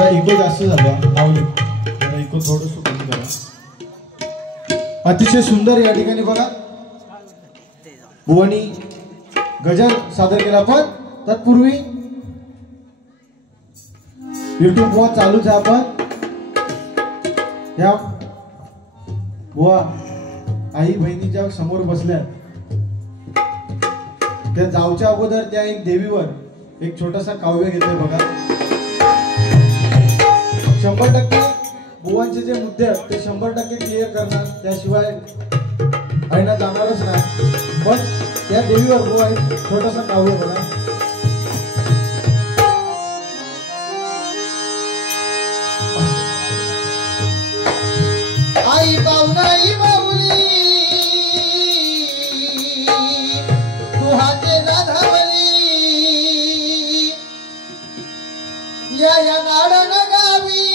जरा इको जास्त झाला माऊली, जरा इको थोडंसं कमी करा. अतिशय सुंदर या ठिकाणी बघा बुवानी गजल सादर केला. पण तत्पूर्वी युट्यूब वर चालूच आहे. आपण या बुवा आई बहिणीच्या समोर बसल्या, त्या जाऊच्या अगोदर त्या एक देवीवर एक छोटासा काव्य घेतोय बघा. 100% बुवांचे जे मुद्दे आहेत ते 100% क्लिअर करणार, त्याशिवाय आईना जाणारच नाही. पण त्या देवीवर बुवा एक छोटासा काव्य बघा. आई पाहुणाई माऊली तू हाते ना धावली, या नाडन गावी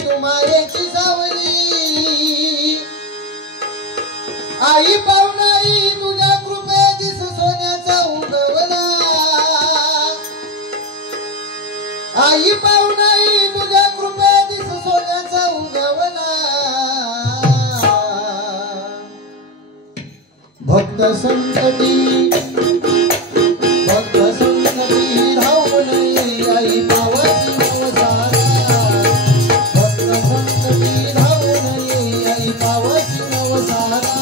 तू मायेची सावली. आई पाहुणाई तुझ्या कृपे दिस सोन्याचा उगवला, आई पाहुणाई तुझ्या कृपे दिस सोन्याचा उगवला. भक्त संकटी धावून आई पावसी नवसारा, भक्त संकटी धावून आई पावसी नवसारा,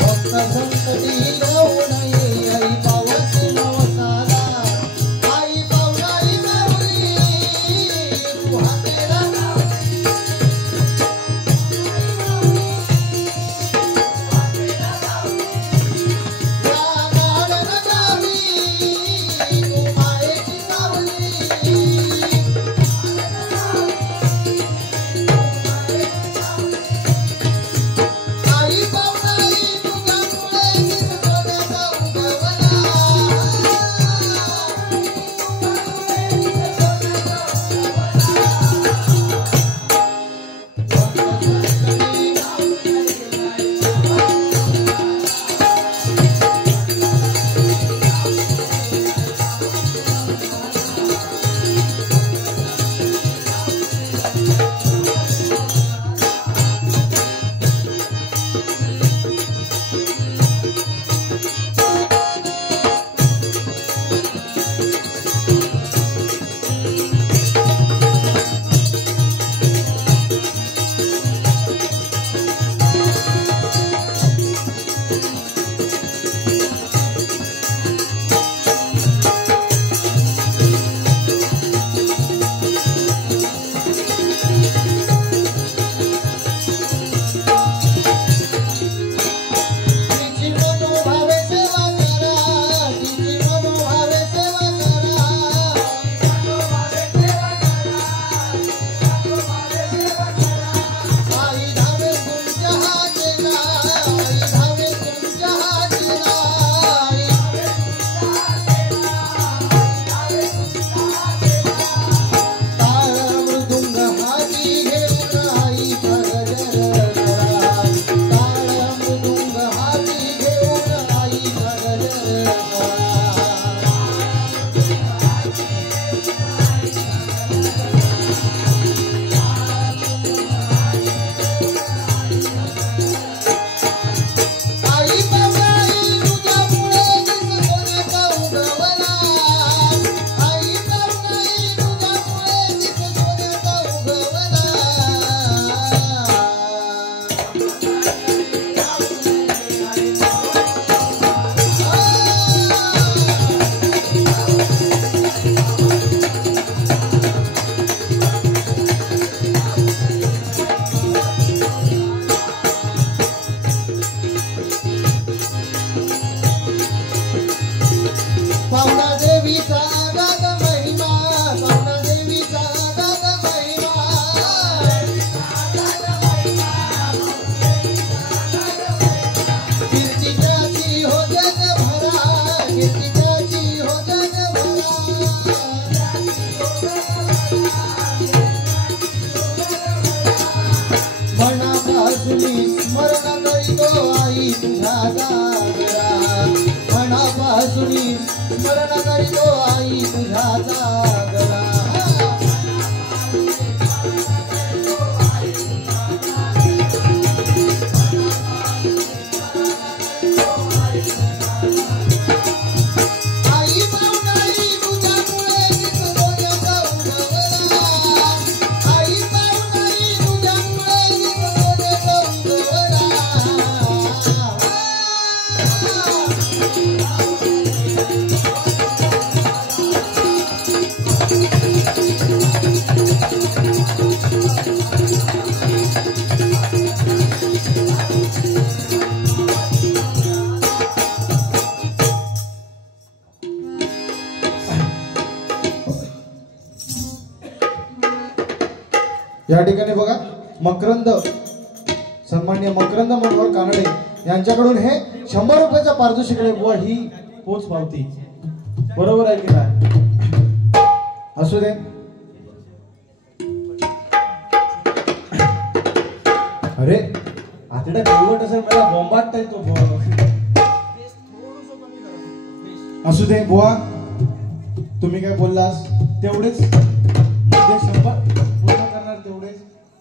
भक्त संकटी धावून आई पावसी नवसारा. आई पाहुणाई माऊली तू हातेला लावली, या नाडन गावी तू मायेची सावली. आई पाहुणाई तुझ्यामुळे दिस सोन्याचा उगवला, तिची मनोभावे सेवा करा, तिची मनोभावे सेवा करा. आई धावे तुमच्या हाकेला, आई धावे तुमच्या हाकेला. टाळ मृदुंग हाती घेऊन आईचा गजर करा, टाळ मृदुंग हाती घेऊन आईचा गजर करा. आई पाहुणाई तुझ्यामुळे दिस सोन्याचा उगवला, आई पाहुणाई तुझ्यामुळे दिस सोन्याचा उगवला. पाहुणा देवीचा गाग महिमा, पाहुणा देवीचा गाग महिमा. कीर्ती त्याची हो जगभरा, कीर्ती त्याची हो जगभरा. मनापासून स्मरण करीतो आई तुझ्या जागरा, मनापासून स्मरण करीतो आई तुझ्या जागरा. या ठिकाणी बघा मकरंद, सन्माननीय मकरंद मनोहर कानडे यांच्याकडून हे 100 रुपयाचा पारितोषिक आहे बुवा, ही पोच पावती. बरोबर आहे की नाही? असू दे. अरे आतड्या किवट असेल मला बॉम्बाटता येतो बुवा. असू दे बुवा, तुम्ही काय बोललास तेवढेच मुद्दे 100 पूर्ण करणार तेवढेच.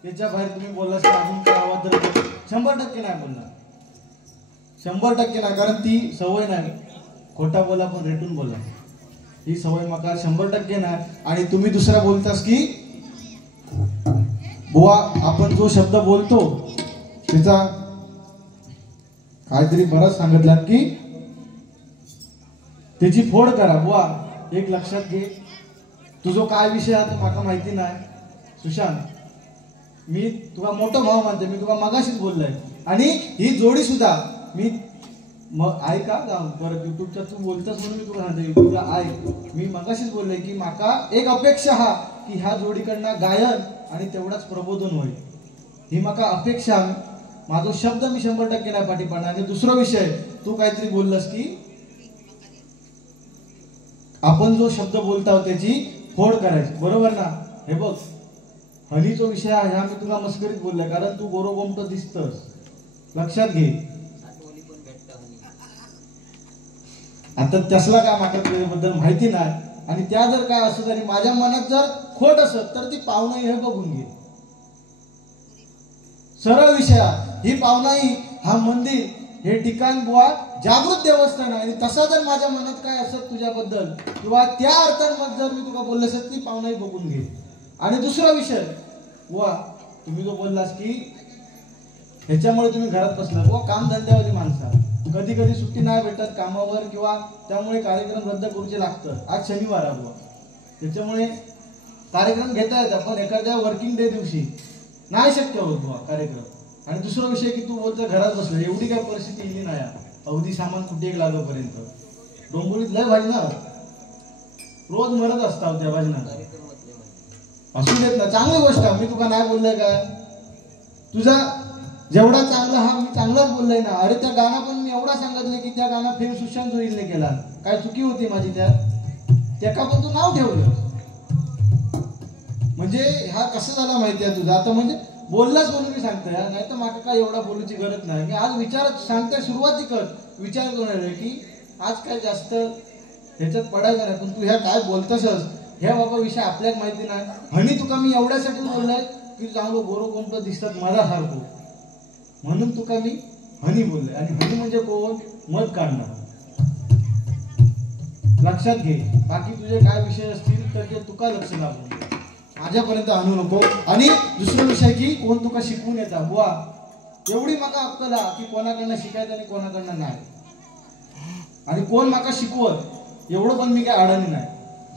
याच्या बाहेर तुम्ही बोललास की अजून काय आवाज तर 100% नाही बोलणार. 100% नाही, कारण ती सवय नाही. खोटा बोला पण रेटून बोला, ही सवय मका 100% नाही. आणि तुम्ही दुसरा बोलतास की बुवा आपण जो शब्द बोलतो त्याचा काहीतरी बरंच सांगितलं की त्याची फोड करा. बुवा एक लक्षात घे, तुझो काय विषय आहे तो माका माहिती नाही. सुशांत, मी तुला मोठा भाव मानते, मी तुला मगाशीच बोललोय. आणि ही जोडी सुद्धा मी ऐका परत युट्यूबच्या तू बोलतास म्हणून मी तुला सांगते, युट्यूबला ऐक. मी मगाशीच बोललोय की माका एक अपेक्षा हा की ह्या जोडीकडनं गायन आणि तेवढाच प्रबोधन होईल, ही माका अपेक्षा. माझा शब्द मी 100% नाही पाठी पाडणार. आणि दुसरा विषय, तू काहीतरी बोललास की आपण जो शब्द बोलतो त्याची फोड करायची, बरोबर ना? हे बघ, हनीचा विषय आहे हा मी तुला मस्करीत बोललाय, कारण तू गोरोगोमट दिसतस. लक्षात घे. आता त्यासला काय माका तुझ्याबद्दल माहिती नाही. आणि त्या जर काय असत आणि माझ्या मनात जर खोट असत तर ती पाहुणाई हे बघून घे. सरळ विषय, ही पाहुणाई, हा मंदिर, हे ठिकाण बुवा जागृत देवस्थान आहे. आणि तसा जर माझ्या मनात काय असत तुझ्याबद्दल किंवा त्या अर्थांमध्ये जर मी तुला बोलले असत, ती पाहुणाई बघून घे. आणि दुसरा विषय बुवा, तुम्ही जो बोललास की ह्याच्यामुळे तुम्ही घरात बसला, बुवा काम धंद्यावाली माणसा कधी कधी सुट्टी नाही भेटत कामावर, किंवा त्यामुळे कार्यक्रम रद्द करूचे लागतं. आज शनिवार आहे बुवा, त्याच्यामुळे कार्यक्रम घेता येतात पण एखाद्या वर्किंग डे दिवशी नाही शक्य होत बुवा कार्यक्रम. आणि दुसरा विषय की तू बोलतो घरात बसलं, एवढी काय परिस्थिती इली नाही. अवधी सामान कुठे एक लागोपर्यंत डोंबोलीत लय भाजना रोज मरत असतात त्या भाजनात. असू देत ना, चांगली गोष्ट. मी तुला नाही बोललोय काय? तुझा जेवढा चांगला हा मी चांगलाच बोललोय ना. अरे त्या गाणं पण मी एवढा सांगितलं की त्या गाणं फेम सुशांत जोईलने केला. काय चुकी होती माझी त्याका पण तू नाव ठेवलं. म्हणजे हा कसं झाला माहितीये तुझा? आता म्हणजे बोललाच म्हणून मी सांगतोय, नाही तर माका काय एवढा बोलूची गरज नाही. मी आज विचारत सांगतोय, सुरुवातीकच विचार करून की आज काय जास्त ह्याच्यात पडायचं नाही. पण तू ह्या काय बोलतसच ह्या बाबा विषय आपल्याला माहिती नाही. हनी तुका मी एवढ्यासाठी बोललाय की चांगलं गोरो कोणतं दिसतात मला सारखं, म्हणून तुका मी हनी बोललोय. आणि हनी म्हणजे कोण? मत काढणार. लक्षात घे. बाकी तुझे काय विषय असतील तर ते तुका लक्ष लागू, माझ्यापर्यंत आणू नको. आणि दुसरा विषय की कोण तुका शिकवून येता बुवा, एवढी माका अक्कल की कोणाकडनं शिकायचं आणि कोणाकडनं नाही. आणि कोण माका शिकवत एवढं पण मी काय अडाणी नाही.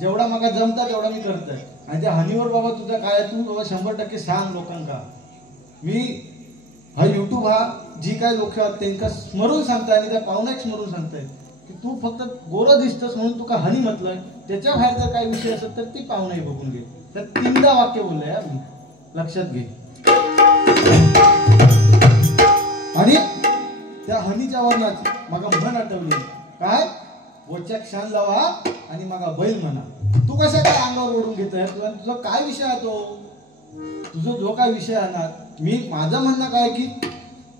जेवढा माका जमता तेवढा मी करतोय. आणि त्या हनीवर बाबा तुझा काय, तू बाबा 100% सांग लोकांका. मी हा युट्यूब हा जी काय लोक आहेत त्यांना स्मरून सांगताय आणि त्या पाहुण्याक स्मरून सांगताय की तू फक्त गोरं दिसतस म्हणून तुका हनी म्हटलंय. त्याच्या बाहेर जर काही विषय असेल तर ती पाहुणाई बघून घे. तर 3दा वाक्य बोललंय मी, लक्षात घे. आणि त्या हनीच्या वर्णात मगा म्हण आठवली काय, वच्या क्षण लावा आणि मगा बैल म्हणा. तू कशा काय अंगावर ओढून घेतोय? तुझा काय विषय आहे तो? तुझा जो काय विषय आहे ना, मी माझं म्हणणं काय की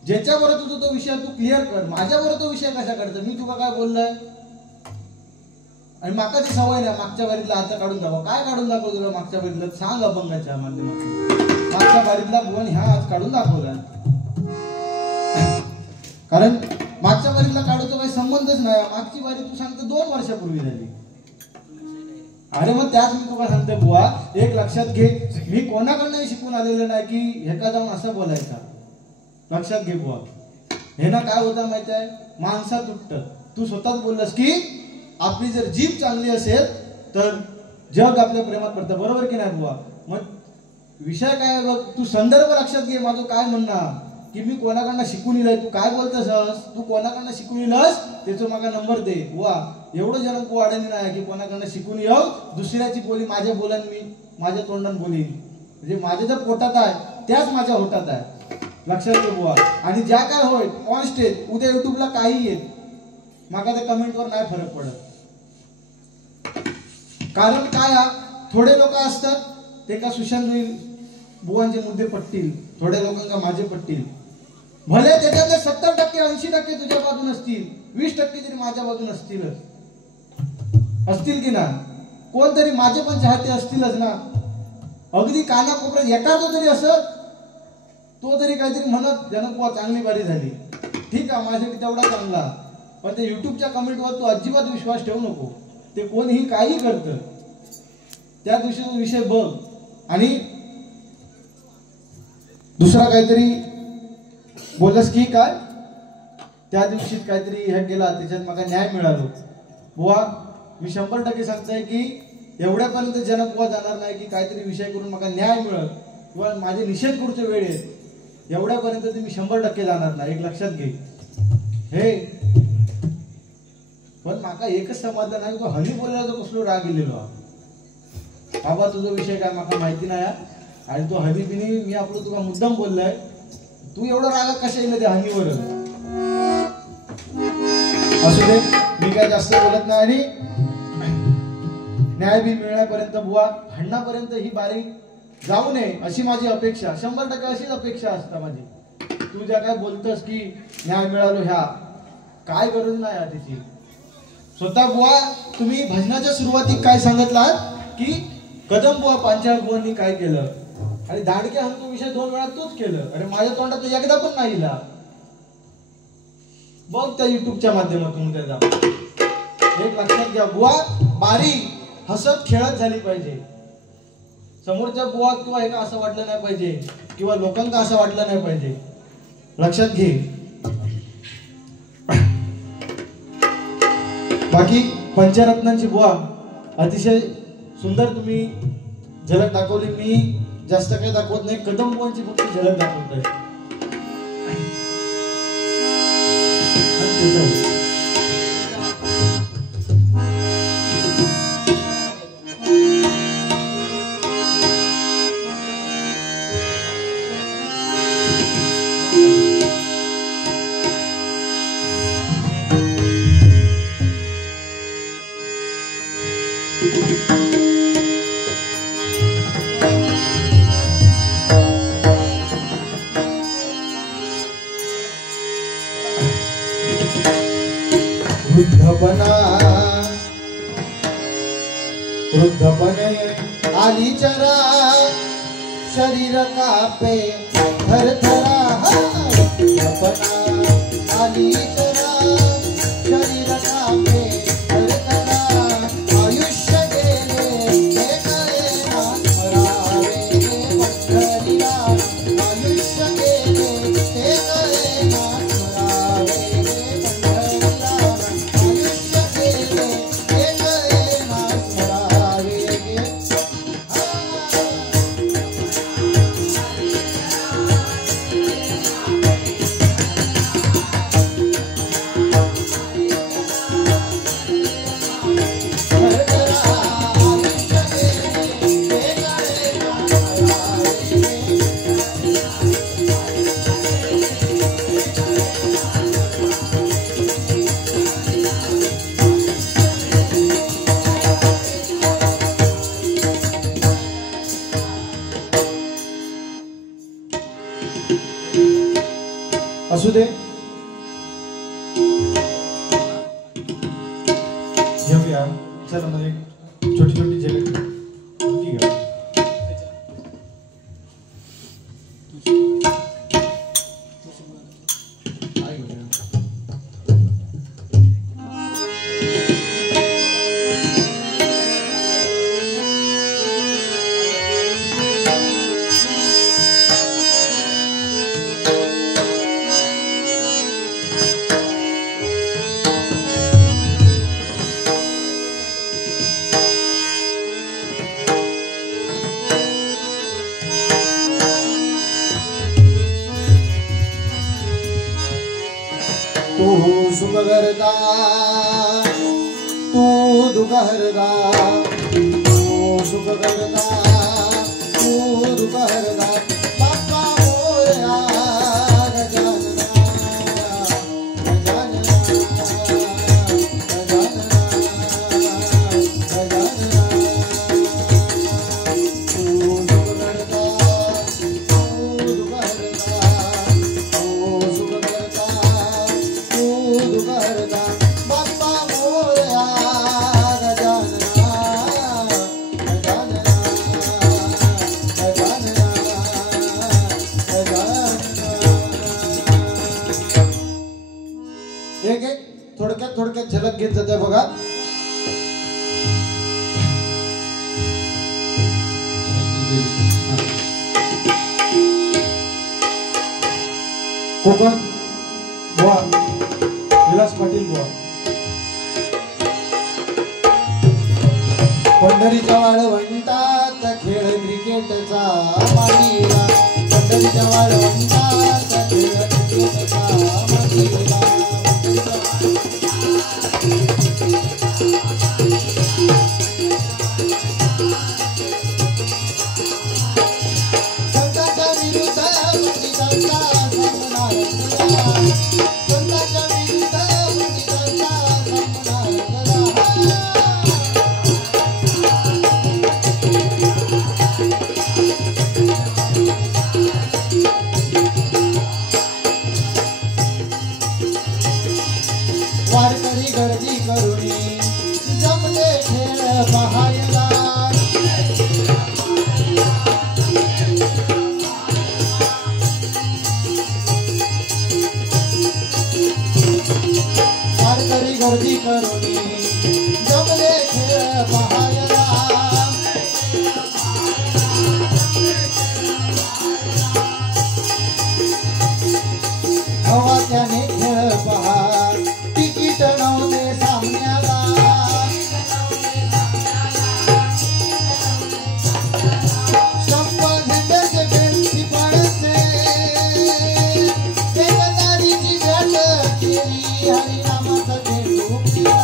ज्याच्याबरोबर तुझा तो विषय तू क्लिअर कर. माझ्याबरोबर तो विषय कशा करतो? मी तुला काय बोललोय? आणि माका ती सवय नाही मागच्या बारीतला आता काढून दाखव. काय काढून दाखव तुला मागच्या बारीतलं? सांग अभंगाच्या माध्यमातून. मागच्या बारीतला भुवन ह्या आज काढून दाखवला. कारण मागच्या बारीतला काढूचा काही संबंधच नाही. मागची बारी तू सांगतो 2 वर्षापूर्वी झाली. अरे मग त्याच मी तुला सांगते बुवा, एक लक्षात घे, मी कोणाकडनंही शिकून आलेलं नाही की एका जाऊन असं बोलायचा. लक्षात घे बुवा. हे ना काय होतं माहिती आहे, माणसा तुटत. तू स्वतःच बोललास की आपली जर जीभ चांगली असेल तर जग आपल्या प्रेमात पडतं, बरोबर की नाही बुवा? मग विषय काय बघ, तू संदर्भ लक्षात घे. माझं काय म्हणणं की मी कोणाकडनं शिकून येईल, तू काय बोलतस, तू कोणाकडनं शिकून येईलस त्याचा मला नंबर दे. वा एवढं जण वाढणी नाही की कोणाकडनं शिकून येऊ दुसऱ्याची बोली माझ्या बोलन मी माझ्या तोंडाने बोलीन. म्हणजे माझ्या ज्या पोटात आहे त्याच माझ्या होटात आहे, लक्षात घे बुवा. आणि ज्या काय होय ऑन स्टेज उद्या युट्यूबला काही येत माका त्या कमेंटवर नाही फरक पडत. कारण काय थोडे लोक असतात ते का सुशांत बुवांचे मुद्दे पटतील, थोड्या लोकांना माझे पटतील. भले त्याच्यातले 70% 80% तुझ्या बाजून असतील, 20% तरी माझ्या बाजून असतील की ना. कोणतरी माझे पण चाहते असतीलच ना. अगदी कानाकोपऱ्यात एखादा तरी असत तो तरी काहीतरी म्हणत जनक बुवा चांगली बारी झाली, ठीक आहे माझ्यासाठी तेवढा चांगला. पण ते युट्यूबच्या कमेंटवर तू अजिबात विश्वास ठेवू नको. ते कोणीही काही करतं त्या दिवशी विषय बघ. आणि दुसरा काहीतरी बोलस की काय त्या दिवशी काहीतरी हे केला त्याच्यात मला न्याय मिळालो बुवा. मी 100% सांगतोय की एवढ्यापर्यंत जनक बुवा जाणार नाही की काहीतरी विषय करून मला न्याय मिळत किंवा माझे निषेध करूचे वेळ येत, एवढ्यापर्यंत मी 100% जाणार नाही. एक लक्षात घे हे. पण माका एकच समाधान नाही, तो हनी बोलायला जो कसलो राग गेलेलो बाबा तुझा विषय काय माका माहिती नाही. आणि तो हनी बिनी मी आपलं तुला मुद्दाम बोललाय, तू एवढा राग कशा येईल त्या हनीवर. असू दे मी काय जास्त बोलत नाही. आणि न्याय बी मिळण्यापर्यंत बुवा भांडणापर्यंत ही बारी जाऊ नये अशी माझी अपेक्षा, 100% अशीच अपेक्षा असता माझी. तू ज्या काय बोलतस की न्याय मिळालो ह्या काय गरज नाही तिची. स्वतः बुवा तुम्ही भजनाच्या सुरुवातीत काय सांगितलात की कदम बुवा पांचाळ बुवांनी काय केलं आणि दांडके हंतो विषय 2 वेळा तूच केलं. अरे माझ्या तोंडात एकदा पण नाही इला. बघ त्या युट्यूबच्या माध्यमातून त्याचा एक लक्षात घ्या बुवा. बारी हसत खेळत झाली पाहिजे. समोरच्या बुवा किंवा एका असं वाटलं नाही पाहिजे किंवा लोकांना असं वाटलं नाही पाहिजे, लक्षात घे. बाकी पंचरत्नांची बुवा अतिशय सुंदर तुम्ही झलक दाखवली. मी जास्त काही दाखवत नाही, कदम बुवांची फक्त झलक दाखवत आहे. वृद्धपणे आली चरा शरीर कापे थरथरा. वृद्धपणा आली चरा शरीर कापे थरथरा. आयुष्य गेले हे कळेना स्मरावे पंढरीला. आयुष्य गेले हे कळेना स्मरावे पंढरीला. आयुष्य गेले हे कळेना स्मरावे. असू दे घेऊया. चला मध्ये छोटी छोटी झलक ठीक आहे. तू सुख करता तू दुःख हरता. तू सुख करता तू दुःख कोकण बुवा विलास पाटील बुवा. पंढरीच्या वाळवंटात खेळ क्रिकेटचा मांडीला, पंढरीच्या वाळवंटात खेळ क्रिकेटचा मांडीला. संतांच्या विरुद्ध पंडितांचा सामना रंगला, संतांच्या विरुद्ध पंडितांचा सामना रंगला. वारकरी गर्दी करुणी जमले खेळ पाहायला, वारकरी गर्दी करुणी जमले खेळ पाहायला. हवा त्याने खेळ पहा, तिकीट नव्हते सामन्याला. संप झेंड्याचे बेंची पडते, एकतारीची भेट केली, हरिनामाचा झेंडू केला.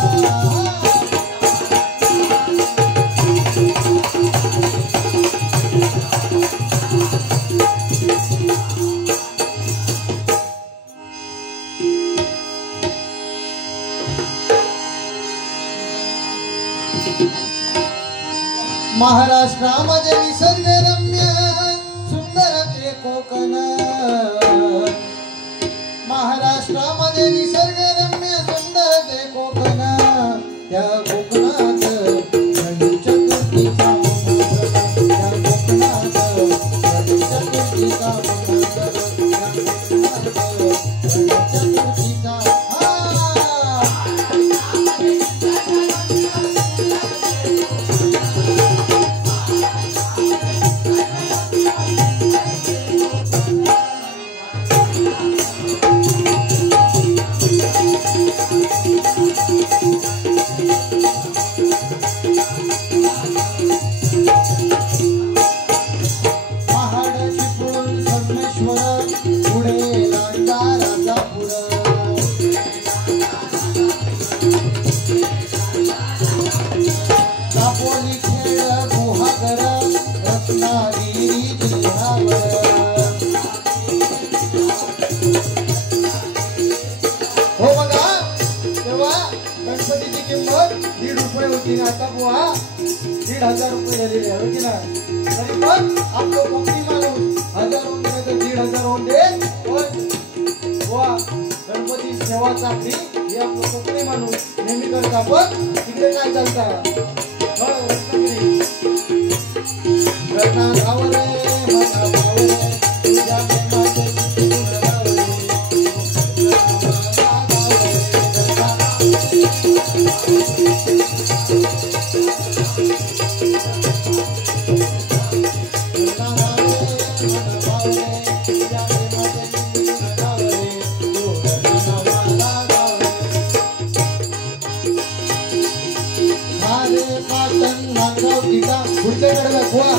महाराष्ट्रामध्ये निसर्गरम्य सुंदर ते कोकण, महाराष्ट्रामध्ये निसर्गरम्य सुंदर ते कोकण. त्या कोकणात गणेश चतुर्थीचा मनोरथ, त्या कोकणात गणेश चतुर्थीचा मनोरथ, त्या कोकणात गणेश चतुर्थीचा हो बघा, तेव्हा गणपतीची किंमत 1.5 रुपये होती ना, आता बुवा 1,500 रुपये झालेली आहे, होती ना. तरी पण आपलं कोकणी माणूस 1000 होऊन दे तर 1,500 होऊन दे, पण बुवा गणपती सेवा चाकरी हे आपलं कोकणी माणूस नेहमी करता. पण तिकडे काय चालतं रत्नागिरी रत्ना गावरे मना गावरे तुझ्या प्रेमाचे पुढच्या कडव्यात गोवा,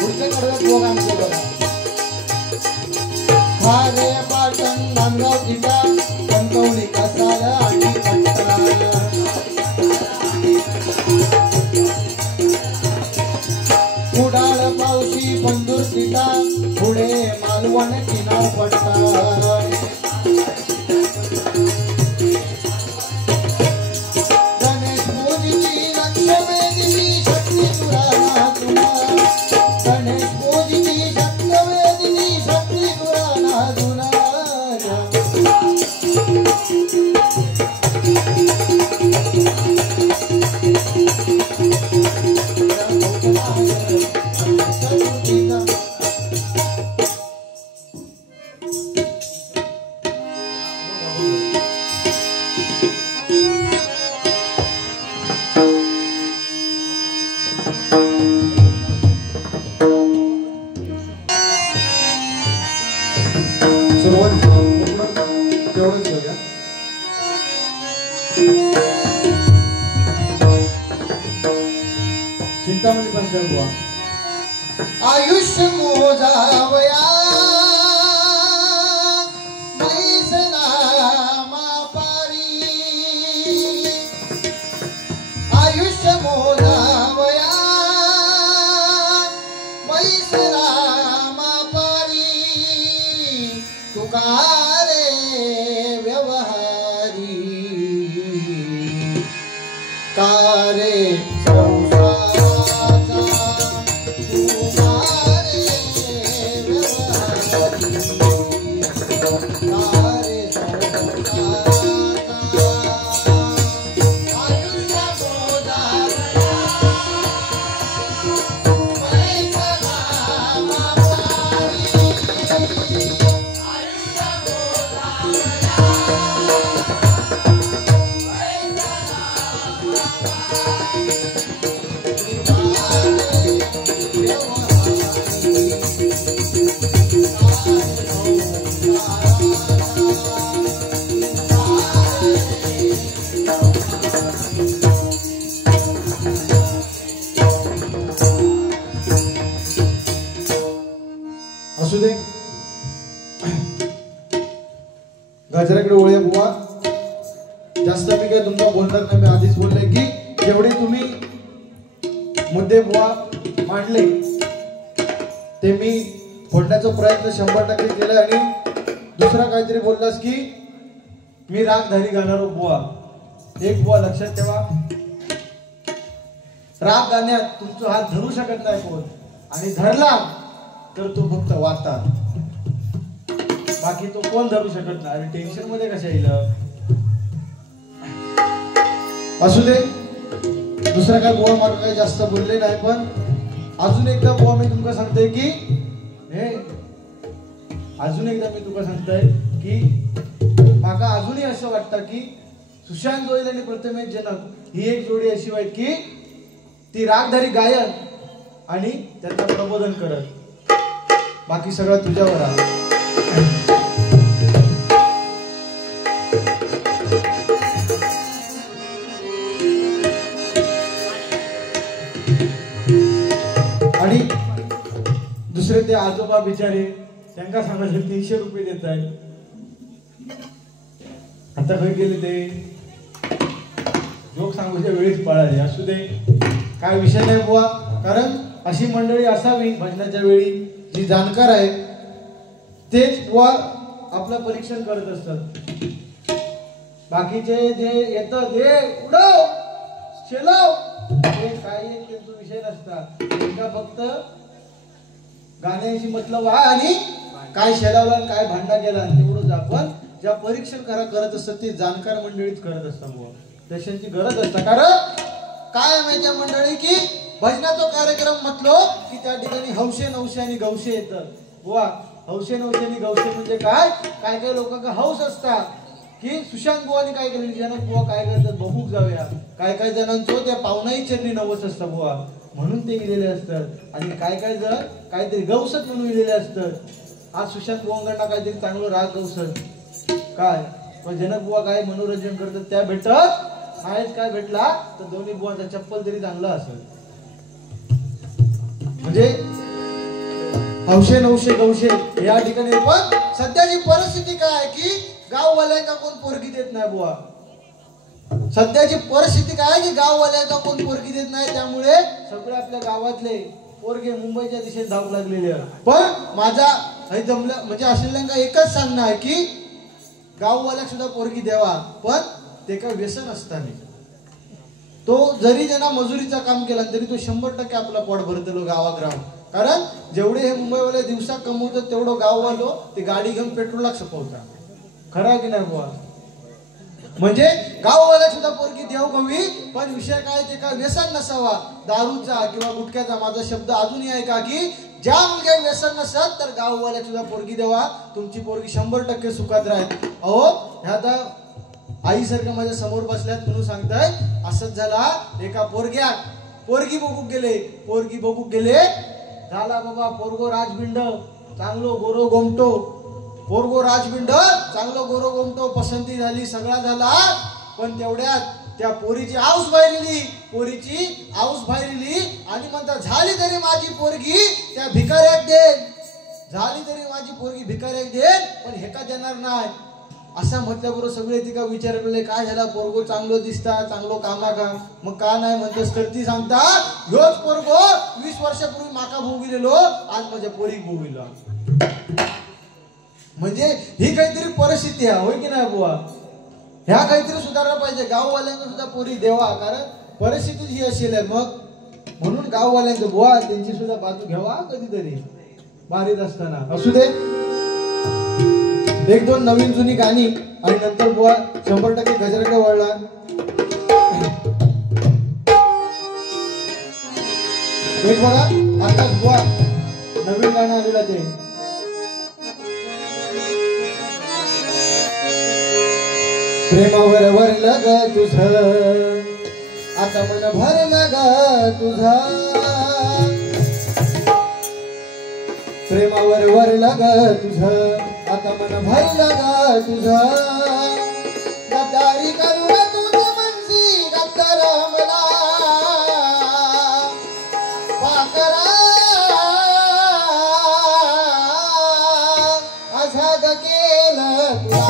पुढच्या कडव्यात गोवा आमच्या बघा. भारे पाटण नांदगाव टिटा कणकवली कसाल आणि कट्टा. कुडाळ पावशी बंदूर टिटा पुढे मालवण किनारपट्टा. गणेश मोदीची लक्षवेधीची शक्ती तुरा तुला, गणेश मोदीची शक्तवेधीची शक्ती तुरा तुला. सांगतोय बुवा. आयुष्य मोजावया बैसना मापारी, आयुष्य मोजावया बैसना मापारी, तुका रे व्यवहारी कारे असू दे. गजराकडे ओळ्या बुवा. जास्त मी काय तुमचं बोलणार नाही. मी आधीच बोलले की जेवढे तुम्ही मुद्दे बुवा मांडले ते मी फोडण्याचा प्रयत्न 100% केला. आणि दुसरा काहीतरी बोललास की मी रागधारी गाणार बुवा. एक बुवा लक्षात ठेवा, राग गाण्यात तुमचा हात धरू शकत नाही कोण, आणि धरला तर तो फक्त वाचा, बाकी तो कोण धरू शकत नाही. आणि टेन्शन मध्ये कशा येईल. असू दे. दुसरा काय बुवा मला काही जास्त बोलले नाही. पण अजून एकदा बुवा मी तुमका सांगतोय की हे अजून एकदा मी तुका सांगतोय की माका अजूनही असं वाटतं की सुशांत गोयल आणि प्रथमेश जनक ही एक जोडी अशी वाईट की ती रागधारी गायन आणि त्यांना प्रबोधन करत. बाकी सगळं तुझ्यावर आहे. आणि दुसरे ते आजोबा बिचारे त्यांना सांगायचे 300 रुपये देत आहे. आता काय गेले ते जोक सांगायच्या वेळीच पळाले. असू दे, काय विषय नाही बुवा. कारण अशी मंडळी असावी भजनाच्या वेळी जी जाणकार आहे, तेच बुवा आपलं परीक्षण करत असतात. बाकीचे जे येतं ते उडव शेलव ते काय त्यांचा विषय नसता. त्यांना फक्त गाण्याची मतलब आहे आणि काय शेलावला आणि काय भांडा गेला तेवढंच. आपण ज्या परीक्षण करत असतात ते जाणकार मंडळीच करत असतात बुवा. तशांची गरज असतात. कारण काय माहिती मंडळी की भजनाचा कार्यक्रम म्हटलो की त्या ठिकाणी हौशे नवशे आणि गवशे येतात बुवा. हौशे नवशे आणि गवशे म्हणजे काय, काय काय लोकांना हौस असतात की सुशांत बुवानी काय केलं, जनक बुवा काय करतात बघूक जाऊया. काय काय जणांचं त्या पाहुणाही चरणी नवस असतात बुवा, म्हणून ते गेलेले असतात. आणि काय काय जण काहीतरी गवसत म्हणून गेलेले असतात. आज सुशांत बुवांकडनं काहीतरी चांगलं राग गवसत काय, पण जनक बुवा काय मनोरंजन करतात त्या भेटत आहेत. काय भेटला तर दोन्ही बुवांचा चप्पल तरी चांगला असेल. म्हणजे हौशे नवशे गवशे या ठिकाणी. पण सध्याची परिस्थिती काय आहे की गाववाल्यांना कोण पोरगी देत नाही बुवा. सध्याची परिस्थिती काय आहे की गाववाल्यांना कोण पोरगी देत नाही. त्यामुळे सगळे आपल्या गावातले पोरगे मुंबईच्या दिशेने धावू लागलेले आहेत. पण माझा हे जमलं म्हणजे असलेल्यांना एकच सांगणं आहे की गाववाल्या सुद्धा पोरगी द्यावा, पण ते काय व्यसन असताना. तो जरी त्यांना मजुरीचं काम केला तरी तो 100% आपला पोट भरतो गावाग्राम. कारण जेवढे हे मुंबईवाले दिवसा कमवतात तेवढं गाववालो ते गाडी घेऊन पेट्रोलला छपवतात. खरं की नाही बुवा. म्हणजे गाववाल्या सुद्धा पोरगी देव गवी, पण विषय काय ते काय व्यसन नसावा दारूचा किंवा गुटख्याचा. माझा शब्द अजूनही आहे का की ज्या मुलगा व्यसन नसत तर गाववाल्या सुद्धा पोरगी देवा. तुमची पोरगी 100% सुखात राहील. अहो ह्या आता आई सारखं माझ्या समोर बसल्यात म्हणून सांगताय. असंच झाला एका पोरग्यात पोरगी बघू गेले झाला बाबा पोरगो राजबिंड चांगलो गोरो गोमटो. पोरगो राजबिंड चांगलो गोरो गोमटो पसंती झाली, सगळा झाला. पण तेवढ्यात त्या पोरीची आऊस बाहेरली आणि म्हणतात झाली तरी माझी पोरगी त्या भिकाऱ्याक देन, झाली तरी माझी पोरगी भिकाऱ्याक देन, पण हेका देणार नाही. असा म्हटल्याबरोबर सगळे तिका विचारले काय झाला, पोरगो चांगलो दिसता, चांगलो कामा काम, मग का नाही म्हणतोस तर ती सांगता ह्योच पोरगो 20 वर्षापूर्वी माका भोगिलेलो, आज माझ्या पोरीक भोगिलो. म्हणजे ही काहीतरी परिस्थिती आहे, होय की नाही बुवा? ह्या काहीतरी सुधारला पाहिजे. गाववाल्यांना सुद्धा पोरी देवा, कारण परिस्थिती ही असेल आहे. मग म्हणून गाववाल्यांचं बुवा त्यांची सुद्धा बाजू घ्यावा कधीतरी बारीत असताना. असू दे, 1-2 नवीन जुनी गाणी आणि नंतर बुवा 100% गजराकडे वळला. एक बघा आता बुवा नवीन गाणं आलेलं ते प्रेमावर वरलं ग तुझं, आता मन भरलं ग तुझा, प्रेमावर वरलं ग तुझं, आता मन भरलं ग तुझं, गद्दारी करून तुझं मनसी गद्दार मला पाकरा आझाद केलं तुला.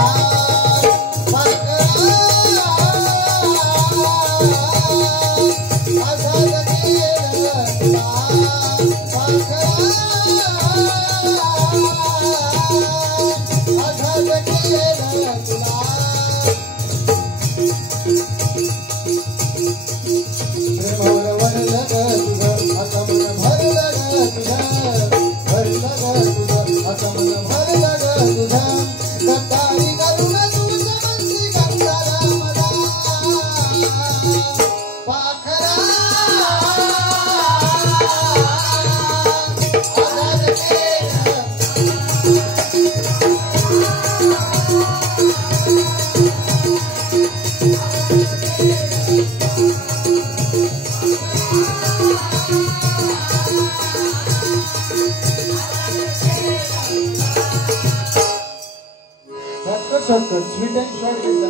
स्वीट अँड शॉर्ट घेतला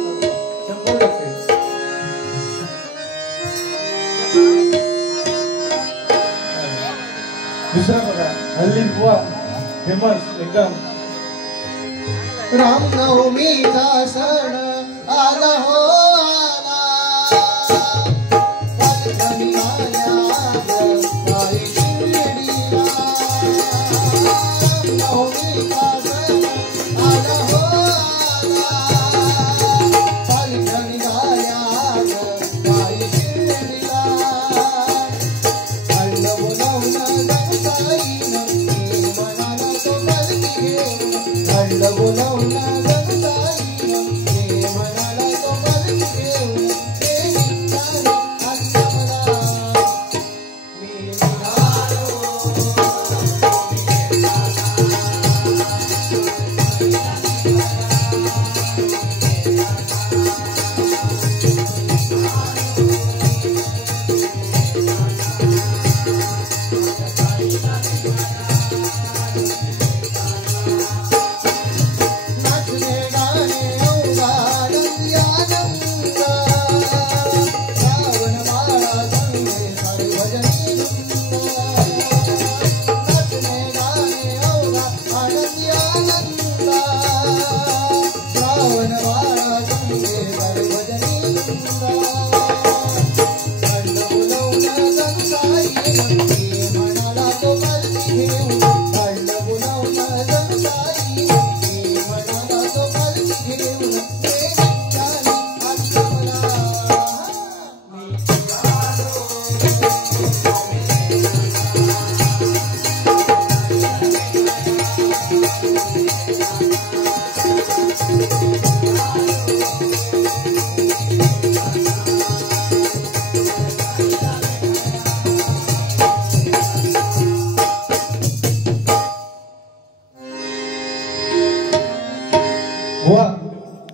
100%. दुसरा बघा हल्ली बुवा फेमस एकदम. रामनवमीचा सण आला हो आला,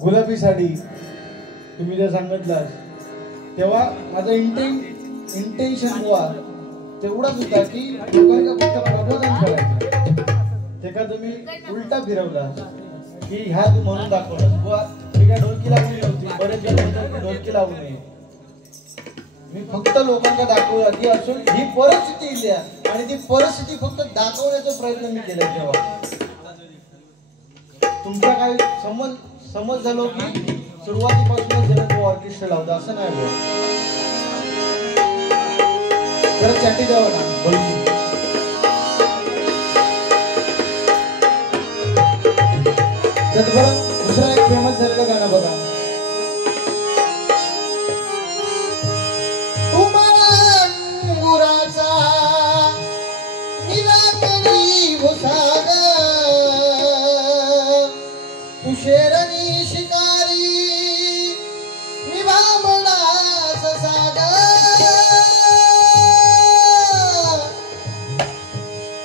गुलाबी साडी तुम्ही जे सांगितलास तेव्हा माझा इंटेन्शन हुआ तेवढाच होता की लोकांना फक्त प्रबोधन करायचं. ते का तुम्ही उलटा फिरवला की ह्या तू म्हणून दाखवला बुवा. मी काय ढोलकी लावली नव्हती, बरेच जण म्हणतात की ढोलकी लावू नये. मी फक्त लोकांना दाखवूया की असून ही परिस्थिती इली आहे आणि ती परिस्थिती फक्त दाखवण्याचा प्रयत्न मी केला तेव्हा तुमचा काही समज झालो की सुरुवातीपासूनच जनक ऑर्केस्ट्रा लावता असं नाही बुवा. जरा चॅटी द्यावं ना बोलू. त्याचबरोबर दुसरा एक फेमस झालेलं गाणं बघा. शेरणी शिकारी मी भामडास सागर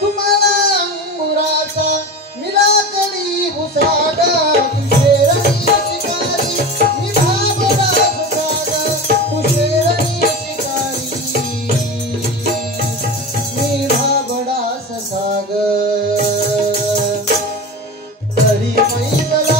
तुम्हाला अंगुराचा मिलाकडी भुसागा तू शेरणी शिकारी मी भामडास सागर तू शेरणी शिकारी मी भामडास सागर तरी पैसला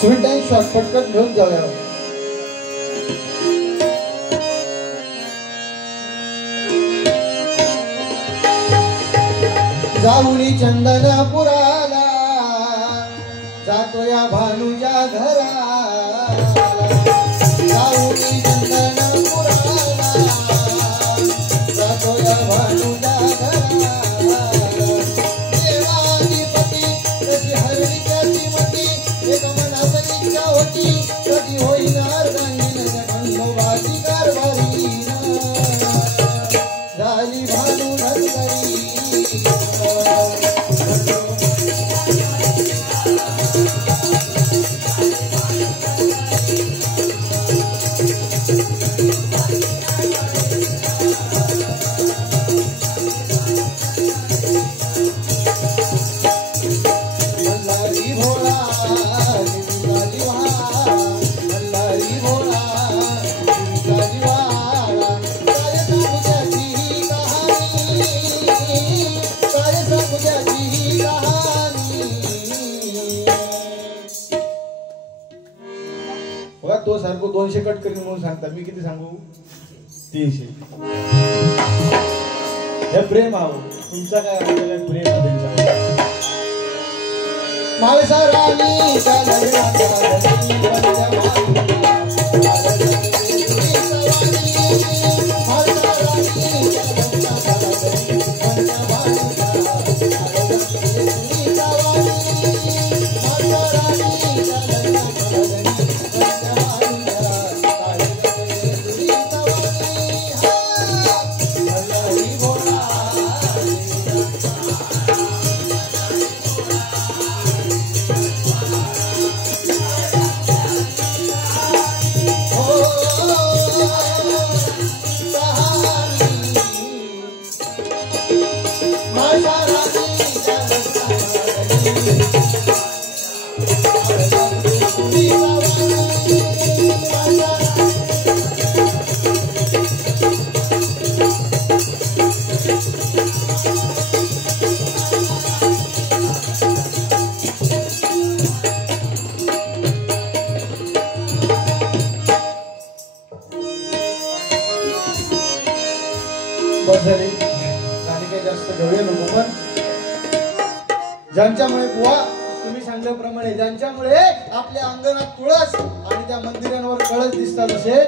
स्वीट अँड शॉर्ट पटकन घेऊन जाऊया. जाऊनी चंदनपुराला जातो या भानुच्या घराला जाऊनी चंदनपुराला जातो या भानुच्या घराला देवाधिपती कशी हरली त्याची मती एक मनात इच्छा होती कधी होईनार नाही खंडोबाची कारभारी झाली भानू नरकरी बघा तो सारखं 200 कट करीन म्हणून सांगता मी किती सांगू 300. हे प्रेम आहो तुमचा काय प्रेम आहे त्यांच्यावर. माळसा राणी बस झाली. आणि काही जास्त घेऊया नको पण ज्यांच्यामुळे बुवा तुम्ही सांगितल्याप्रमाणे ज्यांच्यामुळे आपल्या अंगणात तुळस आणि त्या मंदिरांवर कळस दिसतात असे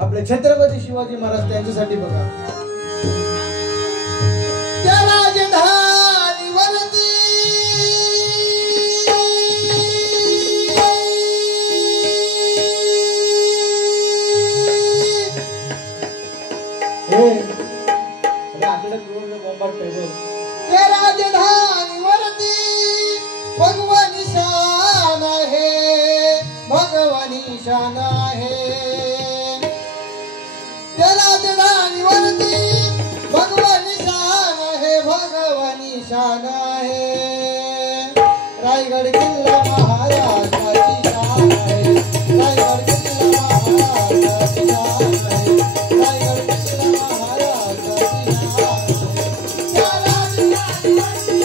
आपले छत्रपती शिवाजी महाराज त्यांच्यासाठी बघा. त्या राजधानीवरती त्या राजधानीवरती भगवानी शान आहे, भगवानी शान आहे. त्या राजधानीवरती भगवानी शान आहे, भगवानी शान आहे. रायगड किल्ला महाराजाची शान आहे, रायगड किल्ला महाराजाची शान आहे, रायगड किल्ला महाराजाची शान आहे. त्या राजधानीवरती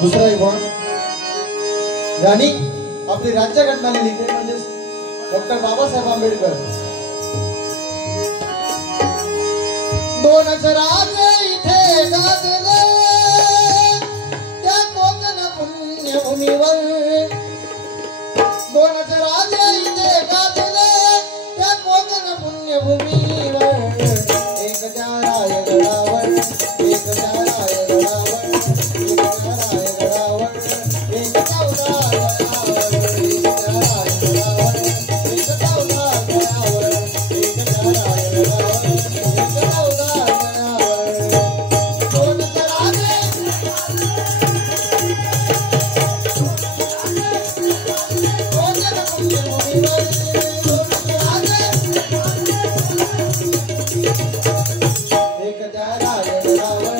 दुसरा विभाग यांनी आपली राज्यघटना लिहिली ते म्हणजे डॉक्टर बाबासाहेब आंबेडकर. दोनच राजे इथे गाजले त्या कोकण पुण्यभूमीवर, दोनच राजे इथे गाजले त्या कोकण पुण्यभूमीवर. एक त्या रायगडावर, एक त्या रायगडावर, एक त्या रायगडावर, एक चौदा गडावर, एक त्या रायगडावर, एक चौदा गडावर, एक त्या रायगडावर, एक चौदा गडावर. दोनच राजे कोकण पुण्यभूमीवर, दोनच राजे एक त्या रायगडावर.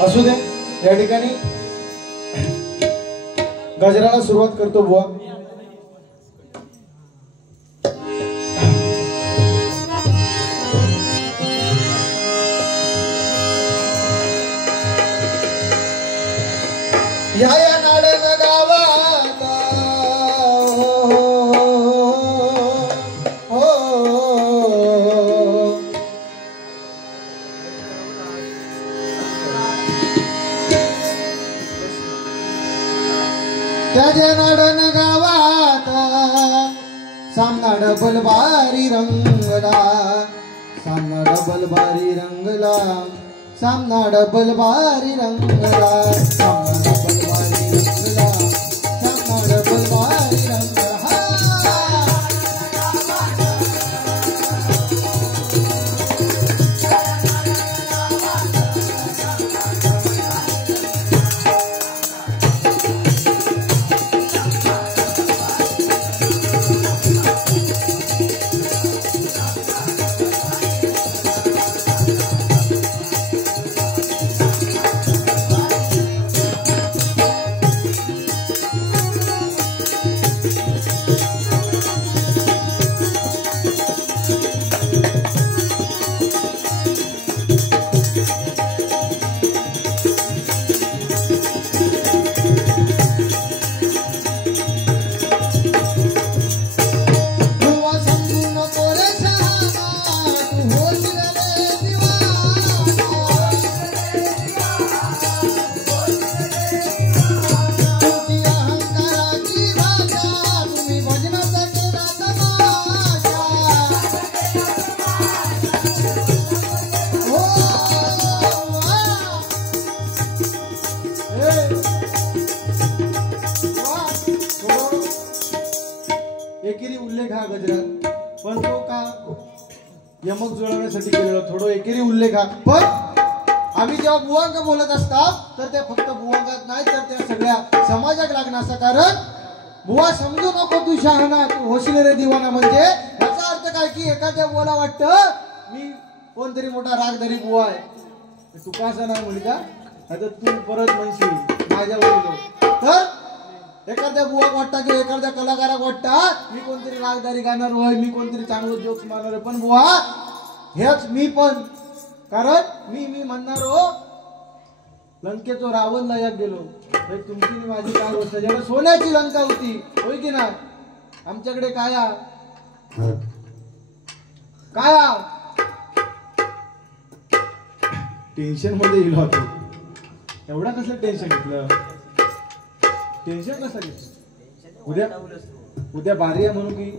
असू दे, या ठिकाणी गजराला सुरुवात करतो बुवा. या नाडन गावात त्याच्या नाडन गावात सामना डबल बारी रंगला, सामना डबल बारी रंगला, सामना डबल बारी रंगला, सामना डबल बारी रंगला, सामना डबल बारी रंगला. यमक जुळवण्यासाठी केलेलं थोडं एकेरी उल्लेख हा. पण आम्ही जेव्हा बुवांक बोलत असतात तर त्या फक्त बुवांकात नाही तर त्या सगळ्या समाजात लागणार असं. कारण बुवा समजू नको तू शहाणा तू होशील रे दिवाना. म्हणजे याचा अर्थ काय की एखाद्या बुवाला वाटतं मी कोणतरी मोठा रागधारी बुवा आहे. तू का असं नाही म्हणली का आता तू परत म्हणशील माझ्या वडील तर एखाद्या बुवाक वाटतं की एखाद्या कलाकाराक वाटतं मी कोणतरी रागदारी गाणार होय मी कोणतरी चांगलं जोक्स मारणार आहे. पण बुवा हेच मी पण कारण मी म्हणणार हो लंकेचो रावणला याद गेलो तुमची माझी काय गोष्ट जेव्हा सोन्याची लंका होती होय की ना आमच्याकडे काया काया टेन्शन मध्ये येईल होतो. एवढा कसलं टेन्शन घेतलं टेन्शन कसं घेतलं उद्या बारी आहे म्हणून की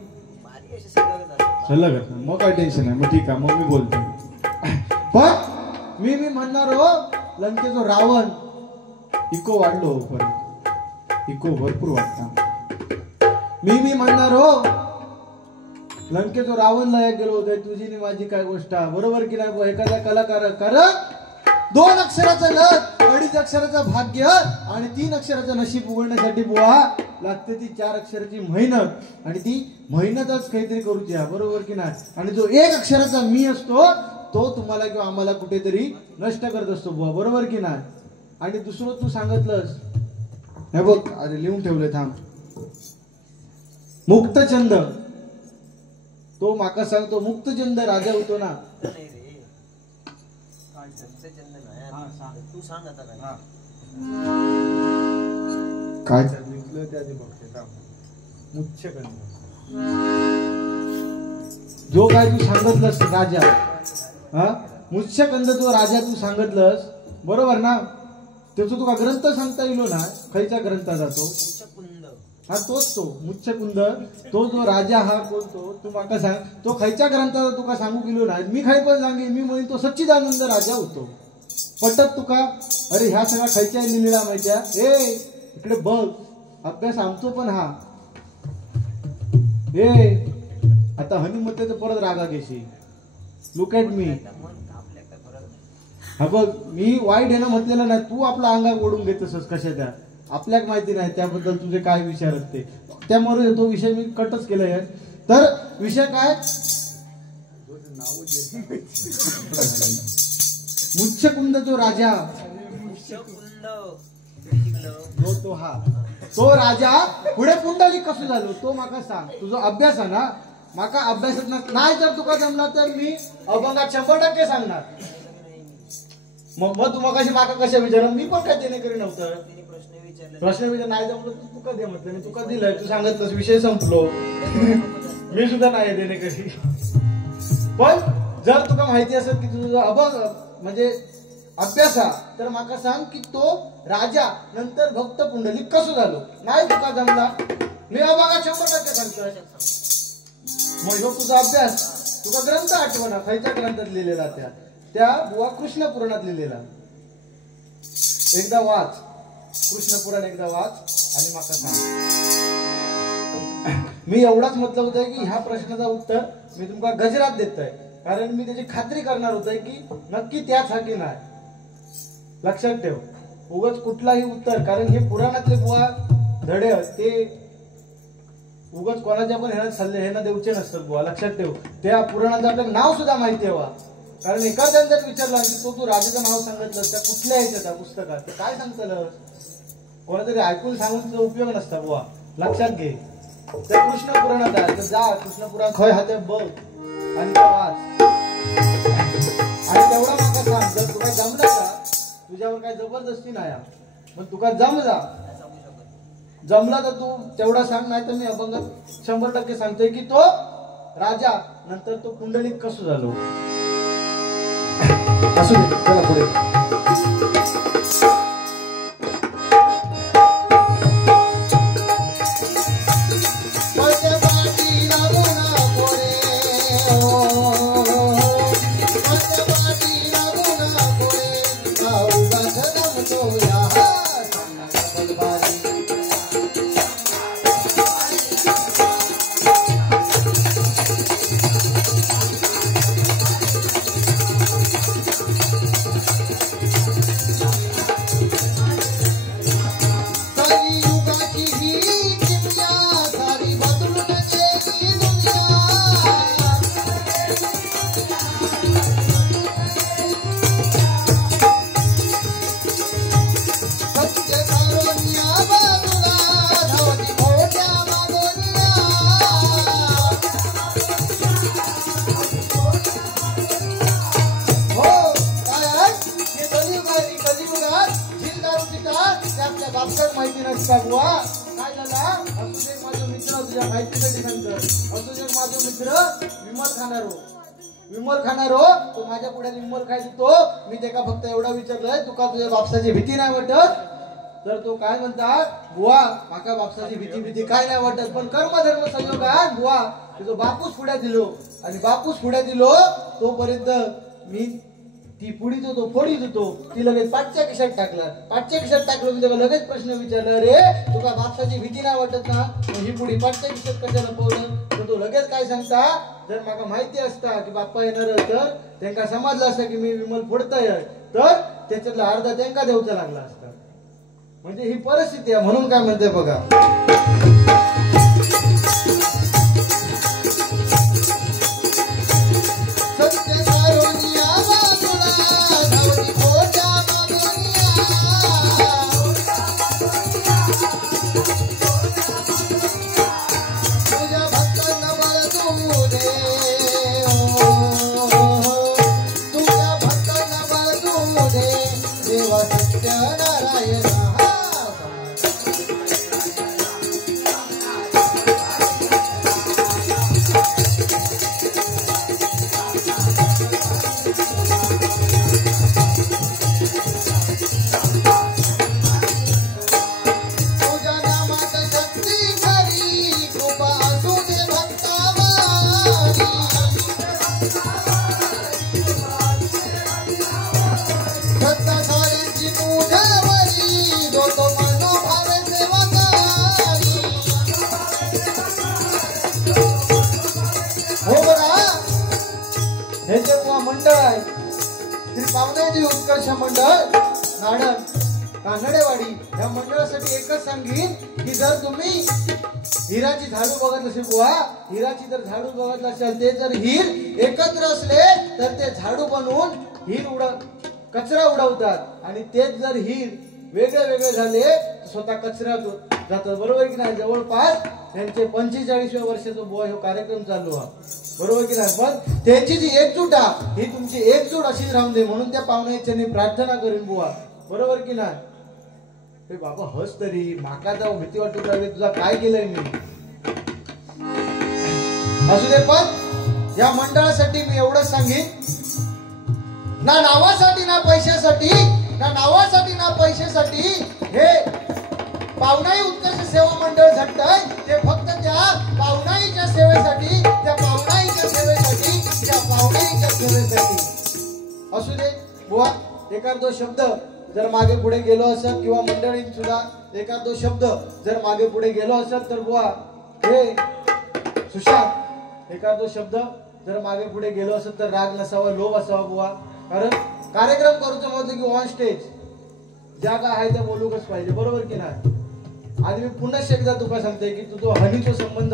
सल्लग मग काय टेन्शन आहे. मग ठीक आहे मग मी बोलतो. पण मी म्हणणार हो लंकेचो रावण इको वाढलो परत इको भरपूर वाटता. मी म्हणणार हो लंकेचो रावणला एक गेलो होता तुझी माझी काय गोष्ट बरोबर की नाही. एखाद्या कलाकार कारण 2 अक्षराचं लग 2.5 अक्षराचं भाग्य आणि 3 अक्षराचं नशीब उघडण्यासाठी बुवा लागते ती 4 अक्षराची मेहनत आणि ती मेहनतच काहीतरी करूची बरोबर की नाही. आणि जो 1 अक्षराचा मी असतो तो तुम्हाला किंवा आम्हाला कुठेतरी नष्ट करत असतो बुवा बरोबर की नाही. आणि दुसरं तू सांगितलंस हे बघ अरे लिहून ठेवलंय थांब मुक्तचंद तो माका सांगतो मुक्तचंद राजा होतो ना तू सांग आता काय लिहिलं त्या आधी बघते मुच्छकंद जो काय तू सांगितलंस राजा हा मुच्छकंद तो राजा तू सांगितलंस बरोबर ना. त्याचा तुका ग्रंथ सांगता येईल ना खयच्या ग्रंथात जातो हा तोच तो मुच्छकुंद तो जो राजा हा कोणतो तू माका सांग तो खयच्या ग्रंथाचा तुका सांगू गेलो ना. मी खाई पण सांगेन मी म्हणेन तो सच्चिदानंद राजा होतो. पटत तुका अरे ह्या सगळ्या खयच्या लिहिलेला माहित्या ए इकडे बघ अभ्यास आमचो पण हा ए आता हनुमते तर परत रागा घेशी लुक ॲट मी हा बघ मी वाईट आहे ना म्हटलेलं नाही तू आपला अंगा ओढून घेतोस कशा त्या आपल्याक माहिती नाही त्याबद्दल तुझे काय विचार असते त्यामुळे तो विषय मी कटच केलाय. तर विषय काय मुच्छकुंद जो राजा तो हा तो राजा पुढे पुंडलिक कसं झालो तो माका सांग तुझा अभ्यास आहे ना माका अभ्यासात नाही जर तुका जमला तर मी अभंगात 100% सांगणार. मग तू मग माका कशा विचार मी पण काय देणे करी नव्हतं प्रश्न विचार नाही जमलं तू का दे म्हटलं तू का दिलंय तू सांगितलंस विषय संपलो मी सुद्धा नाही देणे कशी. पण जर तुका माहिती असेल की तुझा अभंग म्हणजे अभ्यासा तर माका सांग की तो राजा नंतर भक्त पुंडलिक कसं झालो नाही तुका जमला मी अभंगात 100% सांगतो. मग ह्यो तुझा अभ्यास तुका ग्रंथ आठवना खयच्या ग्रंथात लिहिलेला त्या बुवा कृष्ण पुराणात लिहिलेला एकदा वाच कृष्ण पुराण एकदा वाच आणि माका सांग. मी एवढाच मतलब होतोय की ह्या प्रश्नाचं उत्तर मी तुमका गजरात देतोय कारण मी त्याची खात्री करणार होतोय की नक्की त्याच हा की नाही. लक्षात ठेव उगाच कुठलाही उत्तर कारण हे पुराणातले बुवा धडे ते उगाच कोणाच्या पण ह्याला सल्ले ह्यांना देऊचे नसतात बुवा. लक्षात ठेव त्या पुराणाचं आपल्याला नाव सुद्धा माहिती हवा कारण एखाद्याने जर विचारला की तू राजाचं नाव सांगितलं त्या कुठल्या ह्याच्या पुस्तकात काय सांगतलं कोणातरी ऐकून सांगून तुझा उपयोग नसता बुवा. लक्षात घे त्या कृष्ण पुराणात आहे तर जा कृष्ण पुराण खय हाते बघ आणि वाच आणि तेवढा माका सांग जर तुला जमलं का तुझ्यावर काय जबरदस्ती नाही पण तुका जमला जमला तर तू तेवढा सांग नाही तर मी अभंगात 100% सांगतोय की तो राजा नंतर तो पुंडलिक कसं झालो. असू दे चला पुढे. बापचाच माहिती नसता बुवा. काय झाला, असू दे माझा मित्र, तुझ्या माहितीसाठी नंतर असू दे माझा मित्र विमल खाणारो तो माझ्या पुढे विमल खाय देतो. मी त्याला फक्त एवढं विचारलंय, तुका तुझ्या बापसाची भीती नाही वाटत? तर तो काय म्हणतात, बुवा माका बापसाची भीती काय नाही वाटत, पण कर्मधर्म संयोगात बुवा तुझं बापूस पुढ्या दिलो, आणि बापूस पुढ्या दिलो तोपर्यंत मी ती पुढी तो फोडीत होतो, ती लगेच पाठच्या खिशात टाकलं मी त्याला लगेच प्रश्न विचारला, रे तुका बापसाची भीती नाही वाटत ना, ही पुढी पाठच्या खिशात कशाला लपवलं? तर तो लगेच काय सांगता, जर मला माहिती असता की बाप्पा येणार तर त्यांना समजलं असतं की मी विमल फोडताय, तर त्याच्यातला अर्धा त्यांना देऊचा लागला असता. म्हणजे ही परिस्थिती आहे. म्हणून काय म्हणते बघा, हे जे मंडळ आहे श्री पावनाजी उत्कर्ष मंडळ कानडेवाडी, या मंडळासाठी एकच सांगीन की जर तुम्ही हिराची झाडू बघत असेल बुवा, हिराची जर झाडू बघत असेल, ते जर हिर एकत्र असले तर ते झाडू बनवून कचरा उडवतात, आणि तेच जर हिर वेगळे झाले तर स्वतः कचऱ्यात जातात. बरोबर की नाही? जवळपास त्यांचे 45व्या वर्षाचा बुवा हा कार्यक्रम चालू आहे. बरोबर की नाही? पण त्यांची जी एकजूट आहे ही तुमची एकजूट अशीच राहून दे, म्हणून त्या पाहुण्याची प्रार्थना करीन बुवा. बरोबर की नाही? हे बाबा हस तरी, माका जाऊ भीती वाटू लागली, तुझा काय केलंय मी? असू दे, पण या मंडळासाठी मी एवढंच सांगेन, ना नावासाठी ना पैशासाठी हे पावनाई उत्कर्ष सेवा मंडळ झटतंय, ते फक्त त्या पावनाईच्या सेवेसाठी असू दे बुवा. एखाद दो शब्द जर मागे पुढे गेलो असत, किंवा मंडळीत सुद्धा एखाद दो शब्द जर मागे पुढे गेलो असत, तर बुवा हे सुशांत एखाद दो शब्द जर मागे पुढे गेलो असत तर राग नसावा, लोभ असावा बुवा. कारण कार्यक्रम करूचं म्हटलं की ऑन स्टेज ज्या काय आहे त्या बोलूकच पाहिजे. बरोबर की नाही? आणि मी पुन्हा एकदा तुका सांगते की तुझा हनीचा संबंध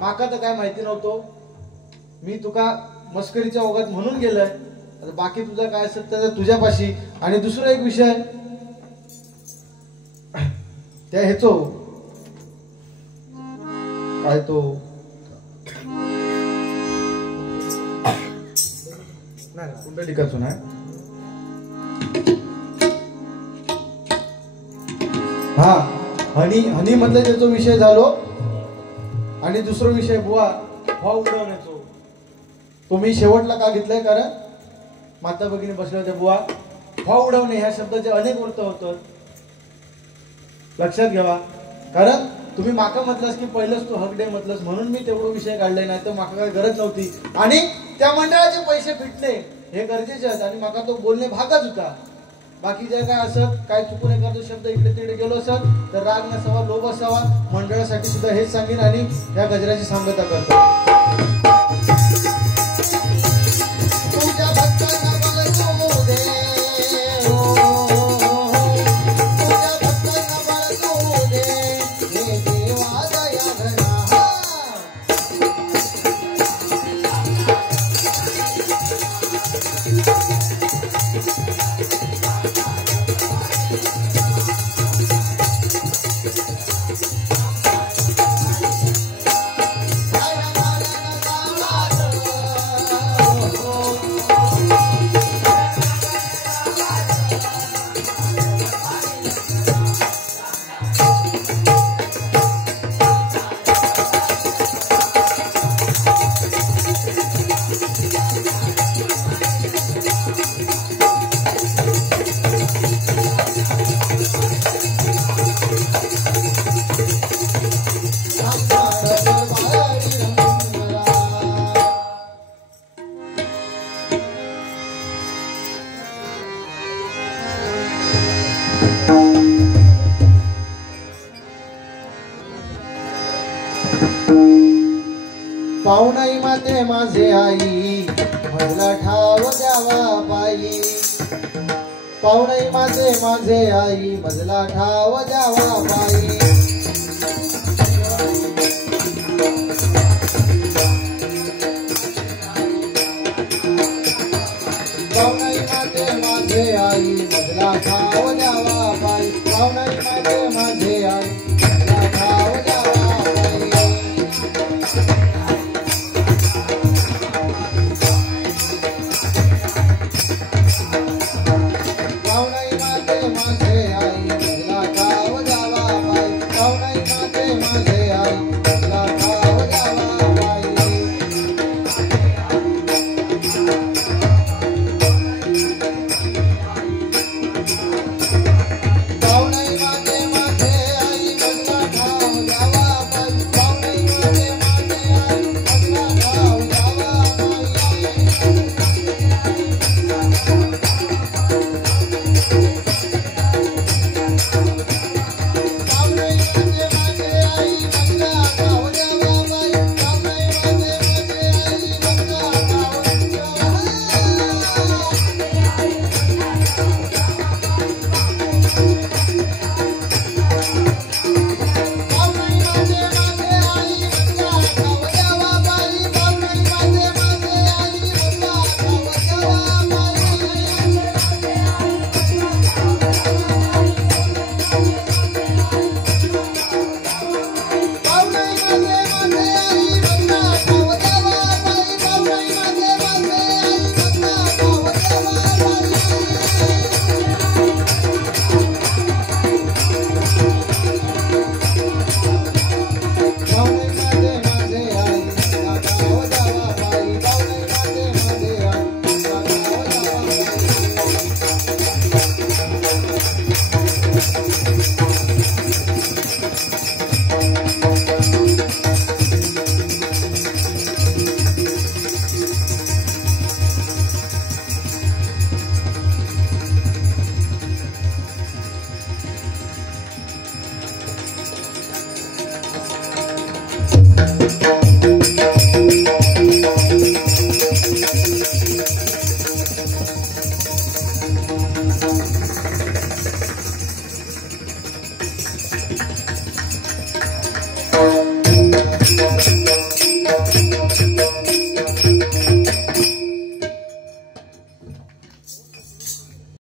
माका तर काय माहिती नव्हतो, मी तुका मस्करीच्या ओघात म्हणून गेलोय. आता बाकी तुझा काय असेल तर तुझ्यापाशी. आणि दुसरा एक विषय त्या हेचो काय तो नाही कुंडलिकाचो नाही, हा हनी मधला त्याचा विषय झालो. आणि दुसरा विषय बुवा भाव उडवण्याचो, तो मी शेवटला का घेतलाय, कारण माता भगिनी बसल्या होत्या. बुवा भाव उडवणे ह्या शब्दाचे अनेक अर्थ होतात, लक्षात घ्यावा. कारण तुम्ही माका म्हटलंस की पहिलंच तू हक डे म्हटलंस, म्हणून मी तेवढा विषय काढलाय, नाही तर माका काय गरज नव्हती. आणि त्या मंडळाचे पैसे फिटणे हे गरजेचे आहेत, आणि माका तो बोलणे भागच होता. बाकी जे काय असत, काय चुकून एखादा शब्द इकडे तिकडे गेलो असत तर राग नसावा, लोभ असावा. मंडळासाठी सुद्धा हेच सांगेन, आणि या गजराची सांगता करतो. पाहुणाई माते माझे आई मजला ठाव द्यावा बाई पाहुणाई माते माझे आई मजला ठाव द्यावा बाई पाहुणाई माते माझे आई मजला ठाव द्यावा बाई पाहुणाई माते माझे आई मजला ठाव द्यावा बाई पाहुणाई माते माझे